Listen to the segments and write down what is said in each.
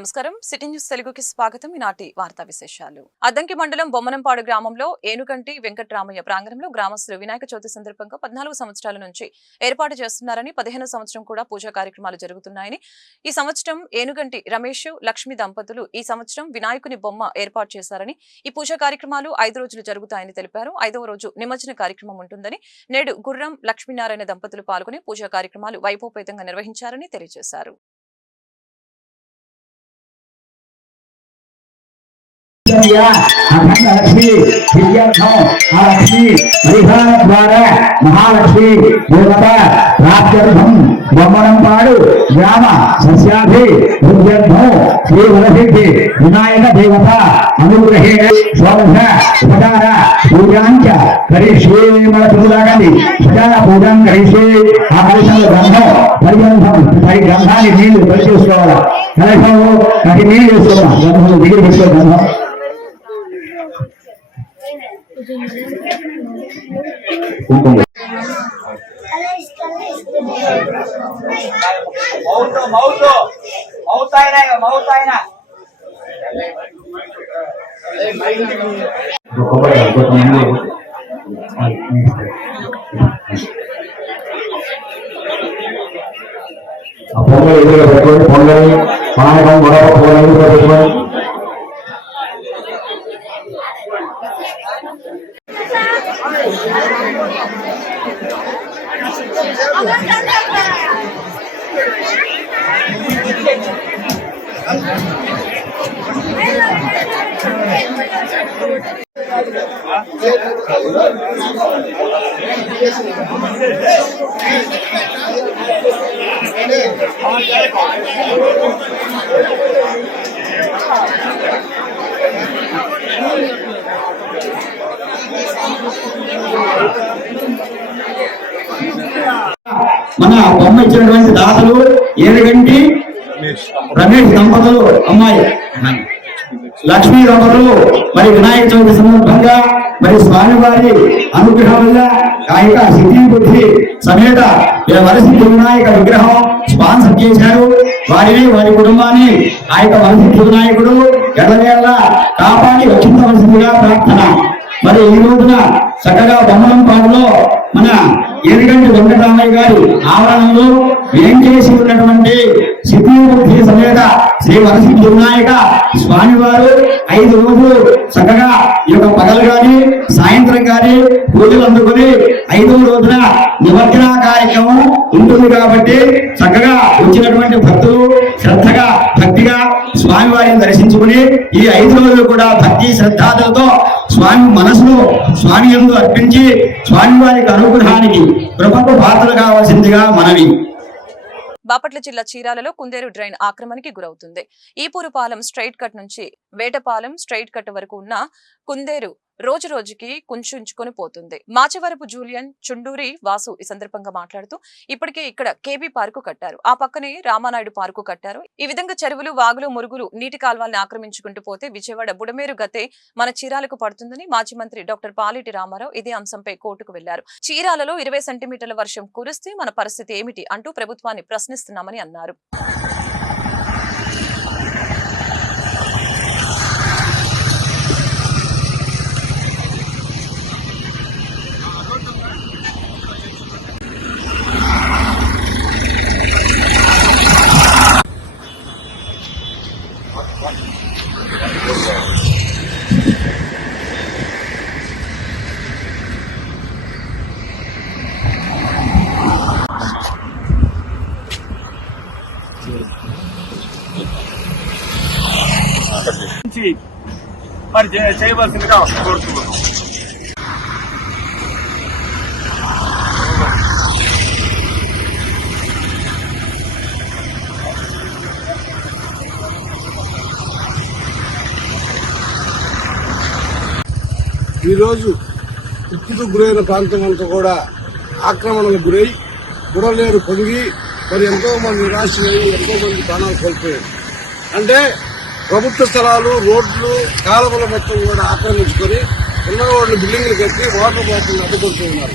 నమస్కారం. City news తెలుగుకి స్వాగతం. ఈనాటి వార్తా విశేషాలు. అద్దంకి మండలం బొమ్మనంపాడు గ్రామంలో ఏనుగంటి వెంకట్రామయ్య ప్రాంగణంలో గ్రామస్తులు వినాయక చవితి సందర్భంగా పద్నాలుగు సంవత్సరాల నుంచి ఏర్పాటు చేస్తున్నారని పదిహేను సంవత్సరం కూడా పూజా కార్యక్రమాలు జరుగుతున్నాయని ఈ సంవత్సరం ఏనుగంటి రమేష్ లక్ష్మి దంపతులు ఈ సంవత్సరం వినాయకుని బొమ్మ ఏర్పాటు చేశారని ఈ పూజా కార్యక్రమాలు ఐదు రోజులు జరుగుతాయని తెలిపారు. ఐదవ రోజు నిమజ్జన కార్యక్రమం ఉంటుందని నేడు గుర్రం లక్ష్మీనారాయణ దంపతులు పాల్గొని పూజా కార్యక్రమాలు వైభవపేతంగా నిర్వహించారని తెలియజేశారు. అఖండ లక్ష్మి విద్యార్థం ఆ లక్ష్మి పరిహార ద్వారా మహాలక్ష్మి దేవత ప్రాప్త్యర్థం బొమ్మనంపాడు గ్రామ సస్యాభి విద్యార్థం శ్రీ వరసిద్ధి వినాయక దేవత అనుగ్రహేణ సోమశ ఉపచార పూజాంచ కరిష్యే మన చూడగాని ఉపచార పూజాం కరిష్యే ఆ కలశంలో గ్రంథం పరిగ్రంథం పరి గ్రంథాన్ని నీళ్ళు పరి చేసుకోవాలి కలశం అది నీళ్ళు వేసుకోవాలి? గంధం దిగిరి పెట్టుకో గ్రంథం కుంకుమ మౌత్ మౌత్ మౌత్ ఆయన మౌత్ ఆయన కొబ్బరి ఇంకొక ముందు ఆ పొంగల్ ఎదురుగా పెట్టుకోండి పొంగల్ పానకం గొడవ పొంగల్ బొమ్మ ఇచ్చినటువంటి దాతలు ఏడుగంటి రమేష్ దంపతులు అమ్మాయి లక్ష్మీ దంపతులు మరి వినాయక చవితి సందర్భంగా మరి స్వామివారి అనుగ్రహం వల్ల కాయక సిద్ధి బుద్ధి సమేత వరసిద్ధి వినాయక విగ్రహం స్పాన్సర్ చేశారు. వారిని వారి కుటుంబాన్ని ఆ యొక్క వరసిద్ధి వినాయకుడు ఎడవేళ కాపాడి వచ్చిన రక్షించవలసిందిగా ప్రార్థన. మరి ఈ రోజున చక్కగా బొమ్మలంపాడులో మన ఏనుగంటి వెంకటరామయ్య గారి ఆవరణంలో వేంచేసి ఉన్నటువంటి సిద్ధిమూర్తి సమేత శ్రీ వరసిద్ధి స్వామివారు ఐదు రోజులు చక్కగా ఈ యొక్క పగలు గాని సాయంత్రం గాని పూజలు అందుకుని ఐదవ రోజున నిమజ్జన కార్యక్రమం ఉంటుంది కాబట్టి చక్కగా వచ్చినటువంటి భక్తులు శ్రద్ధగా భక్తిగా స్వామివారిని దర్శించుకుని ఈ ఐదు రోజులు కూడా భక్తి శ్రద్ధాదులతో స్వామి మనసును స్వామి ముందు అర్పించి స్వామివారికి అనుగ్రహానికి కృపకు పాత్రలు కావాల్సిందిగా మనవి. బాపట్ల జిల్లా చీరాలలో కుందేరు డ్రైన్ ఆక్రమణకి గురవుతుంది. ఈపూరుపాలెం స్ట్రైట్ కట్ నుంచి వేటపాలెం స్ట్రైట్ కట్ వరకు ఉన్న కుందేరు రోజు రోజుకి కుంచుంచుకొని పోతుంది. మాచవరపు జూలియన్ చుండూరి వాసు ఈ సందర్భంగా మాట్లాడుతూ ఇప్పటికే ఇక్కడ కేబీ పార్కు కట్టారు. ఆ పక్కనే రామానాయుడు పార్కు కట్టారు. ఈ విధంగా చెరువులు వాగులు మురుగులు నీటి కాల్వాలను ఆక్రమించుకుంటూ పోతే విజయవాడ బుడమేరు గతే మన చీరాలకు పడుతుందని మాజీ మంత్రి డాక్టర్ పాలిటి రామారావు ఇదే అంశంపై కోర్టుకు వెళ్ళారు చీరాలలో ఇరవై సెంటీమీటర్ల వర్షం కురిస్తే మన పరిస్థితి ఏమిటి అంటూ ప్రభుత్వాన్ని ప్రశ్నిస్తున్నామని అన్నారు. చేసి మరి చేయవలసిందిగా కోరుతున్నాం ఈరోజు ఉత్తుకు గురైన ప్రాంతం అంతా కూడా ఆక్రమణకు గురై గుడలేరు పొంగి మరి ఎంతో మంది నిరాశ ఎంతో మంది ప్రాణాలు కోల్పోయారు. అంటే ప్రభుత్వ స్థలాలు రోడ్లు కాలువల మొత్తం కూడా ఆక్రమించుకొని ఉన్న వాళ్ళు బిల్డింగ్లు కట్టి వాటర్ బాటిల్ అడ్డుకుంటూ ఉన్నారు.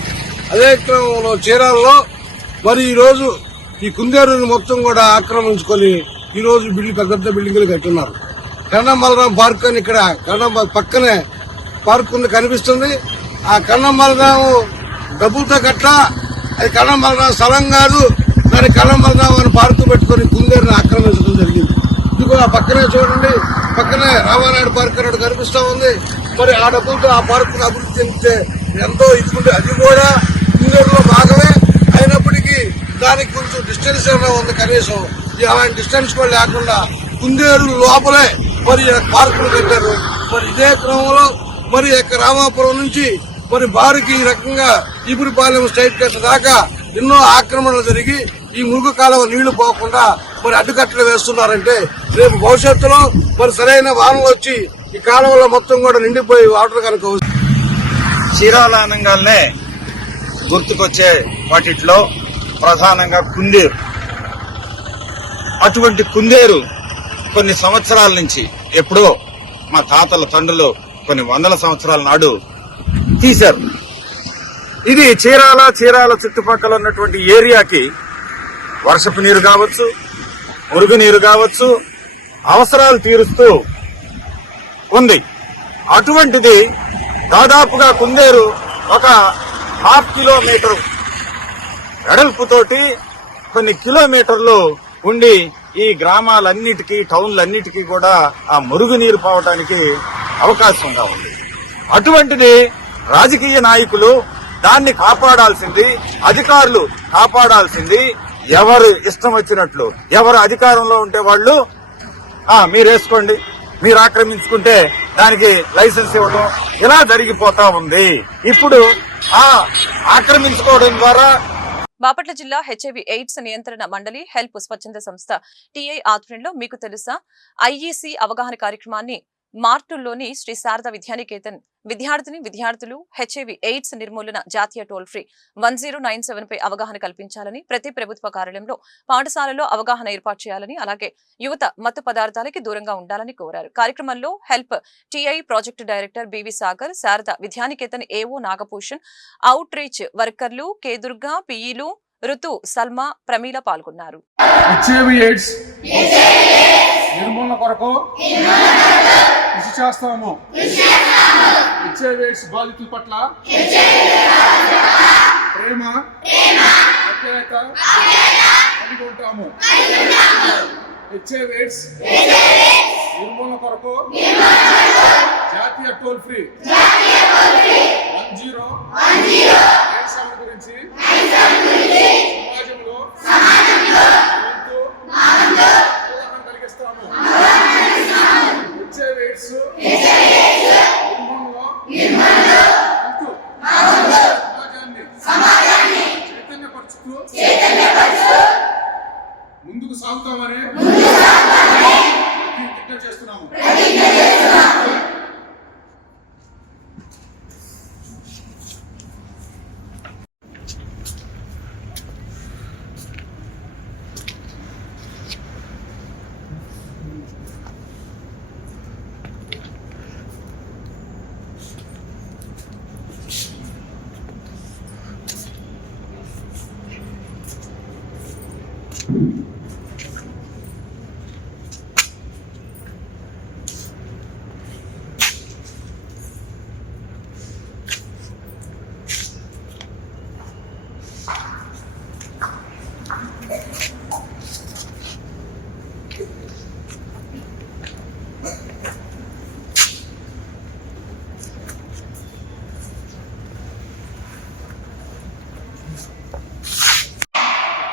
అదే క్రమంలో చీరాలలో మరి ఈరోజు ఈ కుందేరుని మొత్తం కూడా ఆక్రమించుకొని ఈ రోజు బిల్డింగ్ పెద్ద పెద్ద బిల్డింగ్లు కట్టున్నారు. కన్నమలరాం పార్క్ అని ఇక్కడ కన్న పక్కనే పార్క్ ఉంది కనిపిస్తుంది. ఆ కన్నమలరాం డబ్బులతో కట్ట అది కన్నమలరాం స్థలం కాదు దాని కన్నమలరాం అని పార్కు పెట్టుకొని కుందేరుని ఆక్రమించడం జరిగింది. ఇదిగో ఆ పక్కనే చూడండి. పక్కనే రామానాయుడు పార్క్ అన్నట్టు కనిపిస్తూ ఉంది. మరి ఆ డబ్బులతో ఆ పార్క్ అభివృద్ధి చెందితే ఎంతో ఇచ్చుకుంటే అది కూడా కుందేరులో భాగమే. అయినప్పటికీ దానికి కొంచెం డిస్టెన్స్ ఏమైనా ఉంది కనీసం. ఈ అలాంటి డిస్టెన్స్ కూడా లేకుండా కుందేరు లోపలే మరి పార్కులు కట్టారు. మరి ఇదే క్రమంలో మరి యొక్క రామాపురం నుంచి మరి బారుకి ఈ రకంగా ఈపురిపాలెం స్టేట్ కట్ట దాకా ఎన్నో ఆక్రమణలు జరిగి ఈ మురుగు కాలువ నీళ్ళు పోకుండా మరి అడ్డుకట్టలు వేస్తున్నారంటే రేపు భవిష్యత్తులో మరి సరైన వానలు వచ్చి ఈ కాలువలో మొత్తం కూడా నిండిపోయి వాటర్ కనుక వస్తే. చీరాల అనగానే గుర్తుకొచ్చే వాటిట్లో ప్రధానంగా కుందేరు. అటువంటి కుందేరు కొన్ని సంవత్సరాల నుంచి ఎప్పుడో మా తాతల తండ్రులు కొన్ని వందల సంవత్సరాల నాడు తీశారు. ఇది చీరాల చీరాల చుట్టుపక్కల ఉన్నటువంటి ఏరియాకి వర్షపు నీరు కావచ్చు మురుగు నీరు కావచ్చు అవసరాలు తీరుస్తూ ఉంది. అటువంటిది దాదాపుగా కుందేరు ఒక హాఫ్ కిలోమీటర్ వెడల్పుతోటి కొన్ని కిలోమీటర్లు ఉండి ఈ గ్రామాలన్నిటికీ టౌన్లన్నిటికీ కూడా ఆ మురుగునీరు పోవటానికి అవకాశంగా ఉంది. అటువంటిది రాజకీయ నాయకులు దాన్ని కాపాడాల్సింది అధికారులు కాపాడాల్సింది ఎవరు ఇష్టం వచ్చినట్లు ఎవరు అధికారంలో ఉంటే వాళ్ళు ఆ మీరు వేసుకోండి మీరు ఆక్రమించుకుంటే దానికి లైసెన్స్ ఇవ్వడం ఇలా జరిగిపోతా ఉంది. ఇప్పుడు ఆ ఆక్రమించుకోవడం ద్వారా బాపట్ల జిల్లా హెచ్ఐవి ఎయిడ్స్ నియంత్రణ మండలి హెల్ప్ స్వచ్ఛంద సంస్థ టీఐ ఆధ్వర్యంలో మీకు తెలుసా? ఐఈసీ అవగాహన కార్యక్రమాన్ని మార్టుల్లోని శ్రీ శారద విద్యానికేతన్ విద్యార్థిని విద్యార్థులు హెచ్ఐవి ఎయిడ్స్ నిర్మూలన జాతీయ toll free one zero nine seven పై అవగాహన కల్పించాలని ప్రతి ప్రభుత్వ కార్యాలయంలో పాఠశాలలో అవగాహన ఏర్పాటు చేయాలని అలాగే యువత మత్తు పదార్థాలకి దూరంగా ఉండాలని కోరారు. కార్యక్రమంలో help TI project director BV Sagar Sharada Vidyaniketan AO Nagabhushan outreach వర్కర్లు కేదుర్గా పిఈలు ఋతు సల్మా ప్రమీల పాల్గొన్నారు. నిర్మూలన కొరకు కృషి చేస్తాము. బాధితుల పట్ల ప్రేమ కలిగి ఉంటాము నిర్మూలన కొరకు జాతీయ toll free one zero nine seven గురించి సమాజంలో ఎంతో అవగాహన కలిగిస్తాము వచ్చే వెయిట్స్ నిర్మాణంలో ఎంతో సమాజాన్ని చైతన్యపరుచుతూ ముందుకు సాగుతామని ప్రతిజ్ఞ చేస్తున్నాము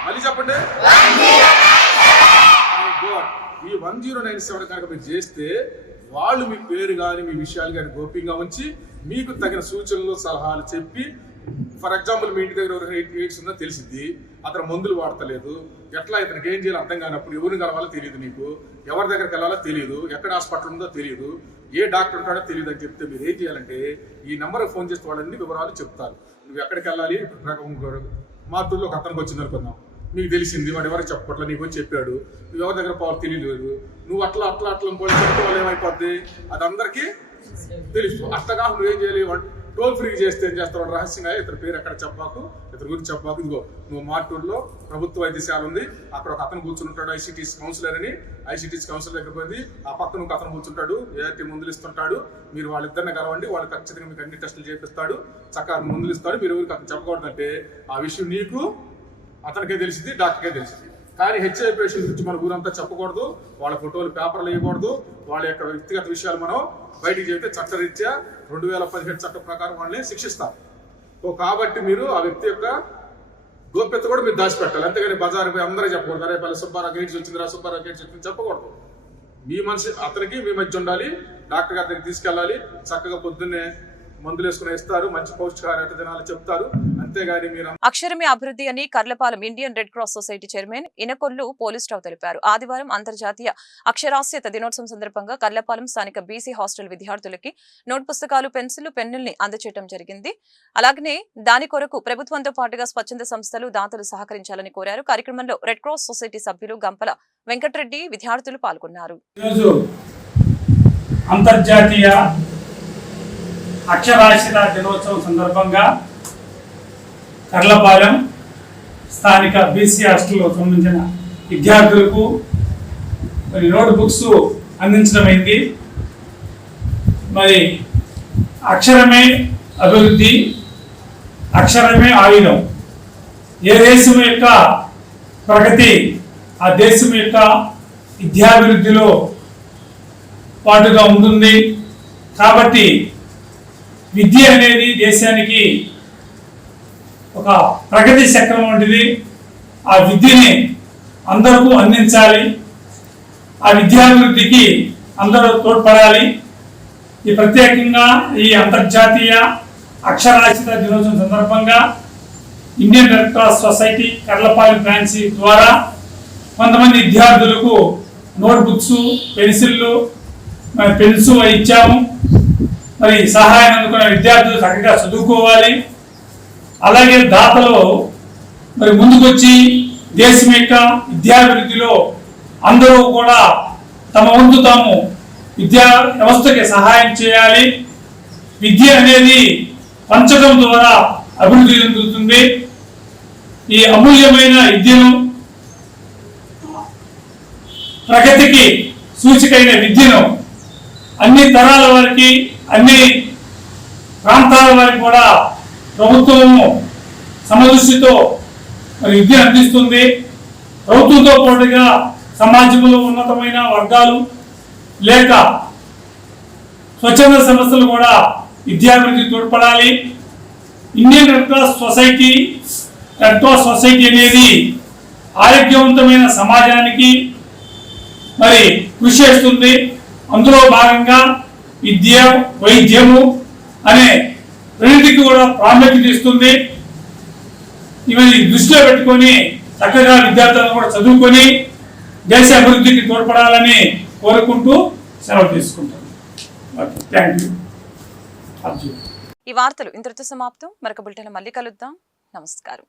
మళ్ళీ చెప్పండి God. ఈ వన్ జీరో నైన్ సెవెన్ కనుక మీరు చేస్తే వాళ్ళు మీ పేరు కానీ మీ విషయాలు కానీ గోప్యంగా ఉంచి మీకు తగిన సూచనలు సలహాలు చెప్పి ఫర్ ఎగ్జాంపుల్ మీ ఇంటి దగ్గర ఎవరైనా ఎయిడ్స్ ఉందో తెలిసింది అతను మందులు వాడతలేదు ఎట్లా ఇతనికి ఏం చేయాలో అర్థం కానప్పుడు ఎవరిని కలవాలో తెలియదు నీకు ఎవరి దగ్గరికి వెళ్ళాలో తెలియదు ఎక్కడ హాస్పిటల్ ఉందో తెలియదు ఏ డాక్టర్ ఉంటాడో తెలియదు అని చెప్తే మీరు ఏం చేయాలంటే ఈ నెంబర్కి ఫోన్ చేస్తే వాళ్ళన్ని వివరాలు చెప్తారు. నువ్వు ఎక్కడికి వెళ్ళాలి? మా టూర్లో ఒక అతనికి వచ్చింది అనుకుందాం మీకు తెలిసింది వాడు ఎవరికి చెప్పట్లా నీకు వచ్చి చెప్పాడు. నువ్వు ఎవరి దగ్గర పోవాలి తెలియలేదు నువ్వు అట్లా అట్లా అట్లా పోయి చెప్తే వాళ్ళు ఏమైపోద్ది? అది అందరికీ తెలుసు. అట్టగా నువ్వేం చేయాలి వాడు టోల్ ఫ్రీ చేస్తే ఏం చేస్తాడు? రహస్యంగా ఇతని పేరు ఎక్కడ చెప్పాకు? ఇతని గురించి చెప్పాకు. ఇదిగో నువ్వు మార్టూర్లో ప్రభుత్వ వైద్యశాల ఉంది. అక్కడ ఒక అతను కూర్చుని ఉంటాడు ఐసీటీస్ కౌన్సిలర్ అని. ఐసీటీస్ కౌన్సిలర్ దగ్గర పోయింది. ఆ పక్కన ఒక అతను కూర్చుంటాడు. ఏఐటీ మందులు ఇస్తుంటాడు. మీరు వాళ్ళిద్దరిని కలవండి. వాళ్ళు ఖచ్చితంగా మీకు అన్ని టెస్టులు చేపిస్తాడు. చక్కగా మందులు ఇస్తాడు మీరు ఎవరికి అతను చెప్పకూడదంటే ఆ విషయం నీకు అతనికే తెలిసింది డాక్టర్కే తెలిసింది. కానీ హెచ్ఐ పేషెంట్ గురించి మన ఊరంతా చెప్పకూడదు. వాళ్ళ ఫోటోలు పేపర్లు వేయకూడదు. వాళ్ళ యొక్క వ్యక్తిగత విషయాలు మనం బయటికి చెబితే చట్టరీత్యా రెండు వేల పదిహేడు చట్టం ప్రకారం వాళ్ళని శిక్షిస్తారు ఓ కాబట్టి మీరు ఆ వ్యక్తి యొక్క గోప్యత కూడా మీరు దాచిపెట్టాలి. అంతేగాని బజార్ పోయి అందరూ చెప్పకూడదు. అరే పల్లె సుబ్బారావు గేట్స్ వచ్చిందిరా సుబ్బారావు గేట్స్ వచ్చింది చెప్పకూడదు. మీ మనిషి అతనికి మీ మధ్య ఉండాలి. డాక్టర్ గారి దగ్గరికి తీసుకెళ్ళాలి. చక్కగా పొద్దున్నే మందులు వేసుకుని ఇస్తారు మంచి పౌష్టికాహార తినాలి చెప్తారు. అంతేగాని మీరు అక్షరమే అభివృద్ధి అని Karlapalem Indian Red Cross Society chairman Inakollu Polisurao తెలిపారు. ఆదివారం అంతర్జాతీయ అక్షరాస్యత దినోత్సవం సందర్భంగా కర్లపాలెం స్థానిక బీసీ హాస్టల్ విద్యార్థులకి నోట్ పుస్తకాలు పెన్సిల్ పెన్నుల్ని అందజేయడం జరిగింది. అలాగనే దాని కొరకు ప్రభుత్వంతో పాటుగా స్వచ్ఛంద సంస్థలు దాతలు సహకరించాలని కోరారు. కార్యక్రమంలో రెడ్ క్రాస్ సొసైటీ సభ్యులు గంపల వెంకటరెడ్డి విద్యార్థులు పాల్గొన్నారు. అంతర్జాతీయ అక్షరాస్యత దినోత్సవం సందర్భంగా కర్లపాలెం స్థానిక బీసీ హాస్టల్లో సంబంధించిన విద్యార్థులకు మరి నోట్ బుక్స్ అందించడమైంది. మరి అక్షరమే అభివృద్ధి అక్షరమే ఆయుధం. ఏ దేశం యొక్క ప్రగతి ఆ దేశం యొక్క విద్యాభివృద్ధిలో పాటుగా ఉంటుంది. కాబట్టి విద్య అనేది దేశానికి ఒక ప్రగతి చక్రం వంటిది. ఆ విద్యని అందరికీ అందించాలి. ఆ విద్యాభివృద్ధికి అందరూ తోడ్పడాలి. ఈ ప్రత్యేకంగా ఈ అంతర్జాతీయ అక్షరాస్యత దినోత్సవం సందర్భంగా Indian Red Cross Society Karlapalem branch ద్వారా కొంతమంది విద్యార్థులకు నోట్ బుక్స్ పెన్సిళ్ళు పెన్స్ ఇచ్చాము. మరి సహాయం అందుకున్న విద్యార్థులు చక్కగా చదువుకోవాలి. అలాగే దాతలో మరి ముందుకొచ్చి దేశం యొక్క విద్యాభివృద్ధిలో అందరూ కూడా తమ వంతు తాము విద్యా వ్యవస్థకి సహాయం చేయాలి. విద్య అనేది పంచడం ద్వారా అభివృద్ధి చెందుతుంది. ఈ అమూల్యమైన విద్యను ప్రగతికి సూచికైన విద్యను అన్ని తరాల వారికి అన్ని ప్రాంతాల వారికి కూడా ప్రభుత్వము సమదృష్టితో మరి విద్య అందిస్తుంది. ప్రభుత్వంతో పాటుగా సమాజంలో ఉన్నతమైన వర్గాలు లేక స్వచ్ఛంద సంస్థలు కూడా విద్యాభివృద్ధి తోడ్పడాలి. Indian Red Cross Society Red Cross Society అనేది ఆరోగ్యవంతమైన సమాజానికి మరి కృషి చేస్తుంది. అందులో భాగంగా విద్య వైద్యము అనే రెండింటికి కూడా ప్రాముఖ్యత ఇస్తుంది. ఇవన్నీ దృష్టిలో పెట్టుకొని చక్కగా విద్యార్థులను కూడా చదువుకొని దేశ అభివృద్ధికి తోడ్పడాలని కోరుకుంటూ సెలవు తీసుకుంటాను. Thank you. ఈ వార్తలు ఇంతటితో సమాప్తం. మరొక బులెటిన్ మళ్ళీ కలుద్దాం. నమస్కారం.